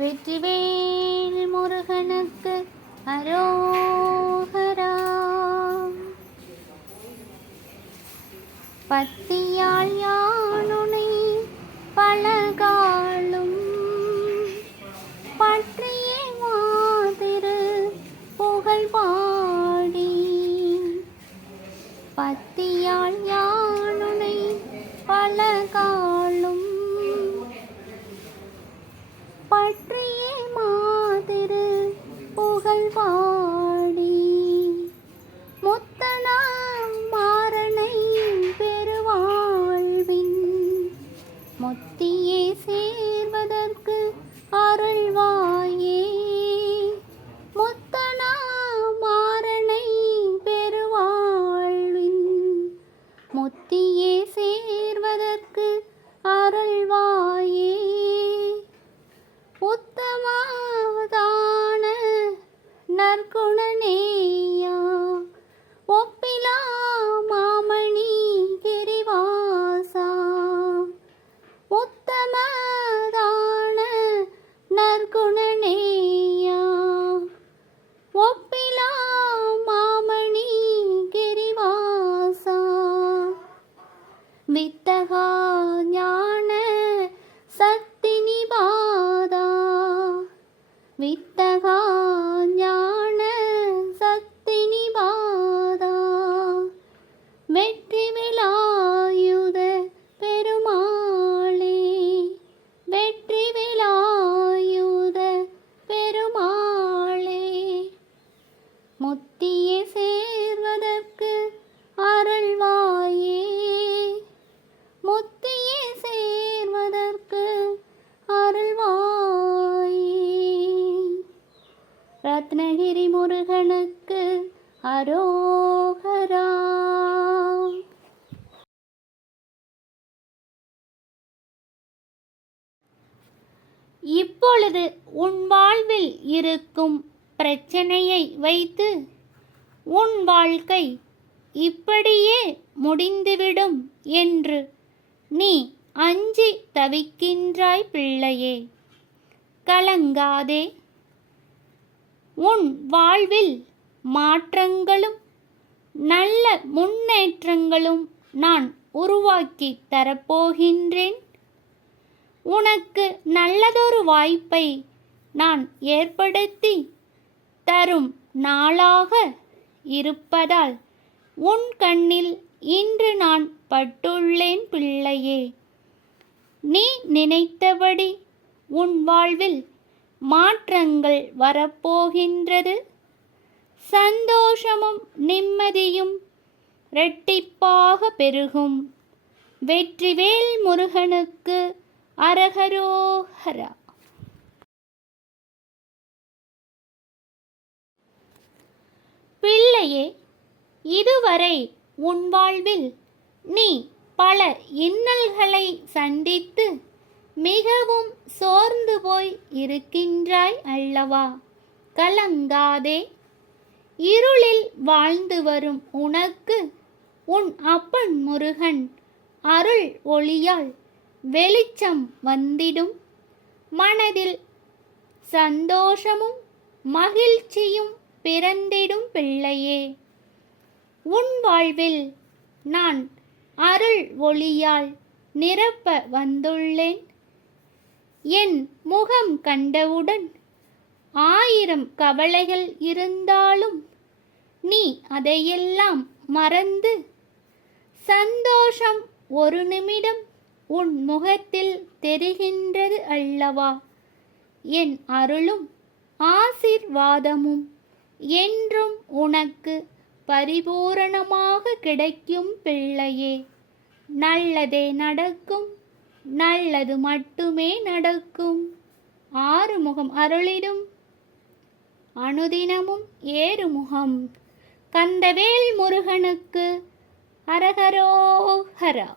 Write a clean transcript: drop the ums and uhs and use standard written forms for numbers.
வெற்றிவேல் முருகனுக்கு அரோகரா. பத்தியால் யானுனை பலகாலும் பற்றிய மாதிரு புகழ் பாடி. பத்தியால் யானுனை பலகாலும் பற்றிய மாதிரு புகழ் பாடி. முத்தனா மாறனை பெருவாழ்வின் முத்தியே சேர்வதற்கு அருள்வாயே. முத்தனா மாறனை பெருவாழ்வின் முத்தியே சேர்வதற்கு அருள்வாயே. உத்தமதான நற்குணநேயா ஒப்பிலா மாமணி கிரிவாசா. உத்தமதான நற்குணநேயா ஒப்பிலா மாமணி கிரிவாசா. வித்தகா ஞான சக்தி நிபாதா. வித்தகா ஞான சக்தி நிபாதா. வெற்றி வேலாயுத பெருமாளே. வெற்றி வேலாயுத பெருமாளே. முத்தியை சேர்வதற்கு அருள்வாயே. முத்தியை சேர்வதற்கு அருள்வாயே. ரத்னகிரி முருகனுக்கு அரோகரா. இப்பொழுது உன் வாழ்வில் இருக்கும் பிரச்சனையை வைத்து உன் வாழ்க்கை இப்படியே முடிந்துவிடும் என்று நீ அஞ்சி தவிக்கின்றாய் பிள்ளையே. கலங்காதே. உன் வாழ்வில் மாற்றங்களும் நல்ல முன்னேற்றங்களும் நான் உருவாக்கி தரப்போகின்றேன். உனக்கு நல்லதொரு வாய்ப்பை நான் ஏற்படுத்தி தரும் நாளாக இருப்பதால் உன் கண்ணில் இன்று நான் பட்டுள்ளேன் பிள்ளையே. நீ நினைத்தபடி உன் வாழ்வில் மாற்றங்கள் வரப்போகின்றது. சந்தோஷமும் நிம்மதியும் இரட்டிப்பாக பெருகும். வெற்றிவேல் முருகனுக்கு அரகரோஹரா. பிள்ளையே, இதுவரை உன் வாழ்வில் நீ பல இன்னல்களை சந்தித்து மிகவும் சோர்ந்து போய் இருக்கின்றாய் அல்லவா? கலங்காதே. இருளில் வாழ்ந்து வரும் உனக்கு உன் அப்பன் முருகன் அருள் ஒளியால் வெளிச்சம் வந்திடும். மனதில் சந்தோஷமும் மகிழ்ச்சியும் பிறந்திடும் பிள்ளையே. உன் வாழ்வில் நான் அருள் ஒளியால் நிரப்ப வந்துள்ளேன். என் முகம் கண்டவுடன் 1000 கவலைகள் இருந்தாலும் நீ அதையெல்லாம் மறந்து சந்தோஷம் ஒரு நிமிடம் உன் முகத்தில் தெரிகின்றது அல்லவா? என் அருளும் ஆசீர்வாதமும் என்றும் உனக்கு பரிபூரணமாக கிடைக்கும் பிள்ளையே. நல்லதே நடக்கும். நல்லது மட்டுமே நடக்கும். ஆறுமுகம் அருளிடும் அனுதினமும் ஏறுமுகம். கந்தவேல் முருகனுக்கு அரகரோஹரா.